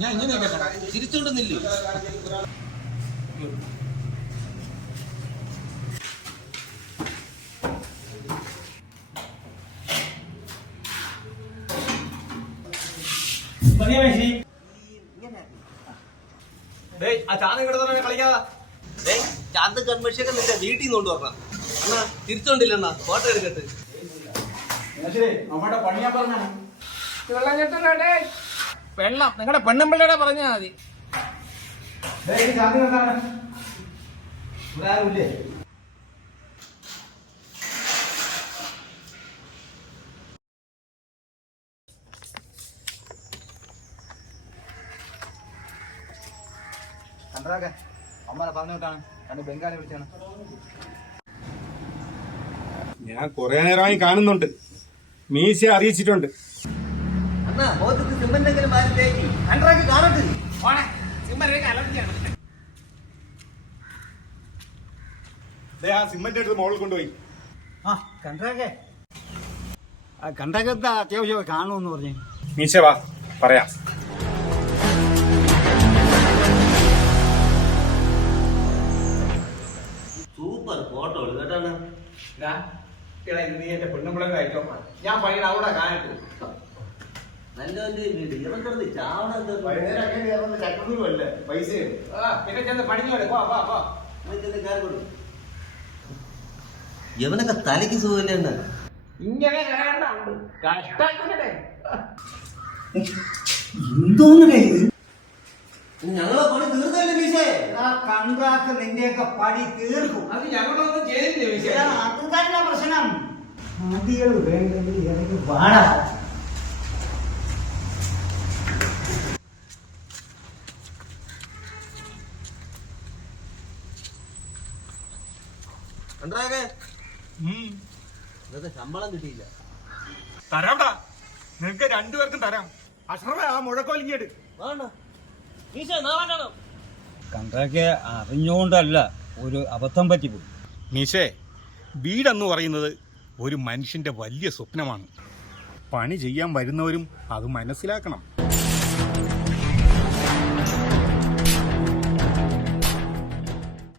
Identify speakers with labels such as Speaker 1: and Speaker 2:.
Speaker 1: ഞാൻ ഇങ്ങനെ കേട്ടോ ചിരിച്ചോണ്ട് നില്ലു ആ ചാന്ന് ഇവിടെ കളിക്കാതെ
Speaker 2: ചാന്ത് കൺവെൻഷനൊക്കെ നിന്റെ വീട്ടിൽ നിന്ന് കൊണ്ടുവരണം അണ്ണാ തിരിച്ചോണ്ടില്ല അണ്ണാ ഫോട്ടോ എടുക്കട്ടെ
Speaker 1: നമ്മുടെ പണിയാ പറഞ്ഞാണ് വെള്ളം നിങ്ങളുടെ പെണ്ണുമ്പിള്ളയുടെ പറഞ്ഞാൽ മതി.
Speaker 3: കണ്ടതൊക്കെ അമ്മ പറഞ്ഞു വിട്ടാണ്. രണ്ട് ബംഗാളി വിളിച്ചാണ്.
Speaker 4: ഞാൻ കുറെ നേരമായി കാണുന്നുണ്ട്. മീശ അറിയിച്ചിട്ടുണ്ട്. ആ മോളിൽ കൊണ്ടുപോയി.
Speaker 3: ആ കണ്ടൊക്കെ. അത്യാവശ്യമൊക്കെ കാണുമെന്ന് പറഞ്ഞു.
Speaker 4: മീശ വാ പറയാം.
Speaker 2: സൂപ്പർ ഫോട്ടോ കേട്ടാണ്
Speaker 1: നീ എന്റെ പെണ്ണുമ്പിള്ളയുടെ അയച്ചോ ഞാൻ പണിയുടെ അവിടെ കാണട്ടു.
Speaker 2: നല്ല വലിയ വീട് ഇറക്കണത് ചാവണത്
Speaker 4: പൈസ
Speaker 1: പിന്നെ ചെന്ന് പണിഞ്ഞോടെ പോ പോ പോ
Speaker 2: യവനൊക്കെ തലയ്ക്ക് സുഖമില്ല അണ്ണാ
Speaker 1: ഇങ്ങനെ കരയണ്ടുണ്ട്. എന്തോന്നു
Speaker 2: ഞങ്ങളെ പണി തീർന്നല്ലേ മീശേ
Speaker 3: കണ്ടാക്ക് നിന്റെയൊക്കെ പടി തീർക്കും.
Speaker 1: അത് ഞങ്ങളൊന്നും ചെയ്തില്ല
Speaker 3: അത് തന്നെ പ്രശ്നം. മതികൾ വേണ്ടത് ഇറങ്ങി വാടാ.
Speaker 2: ശമ്പളം കിട്ടിയില്ല.
Speaker 4: തരാംടാ നിനക്ക് രണ്ടുപേർക്കും തരാം. അഷ്റഫ ആ മുഴക്കോലിങ്ങിയത്
Speaker 2: വേണ്ട. നീശ നാളെ കാണാം.
Speaker 3: കണ്ടൊക്കെ അറിഞ്ഞുകൊണ്ടല്ല ഒരു അബദ്ധം പറ്റിപ്പോയി.
Speaker 4: മീശേ വീടെന്ന് പറയുന്നത് ഒരു മനുഷ്യന്റെ വലിയ സ്വപ്നമാണ്. പണി ചെയ്യാൻ വരുന്നവരും അത് മനസ്സിലാക്കണം.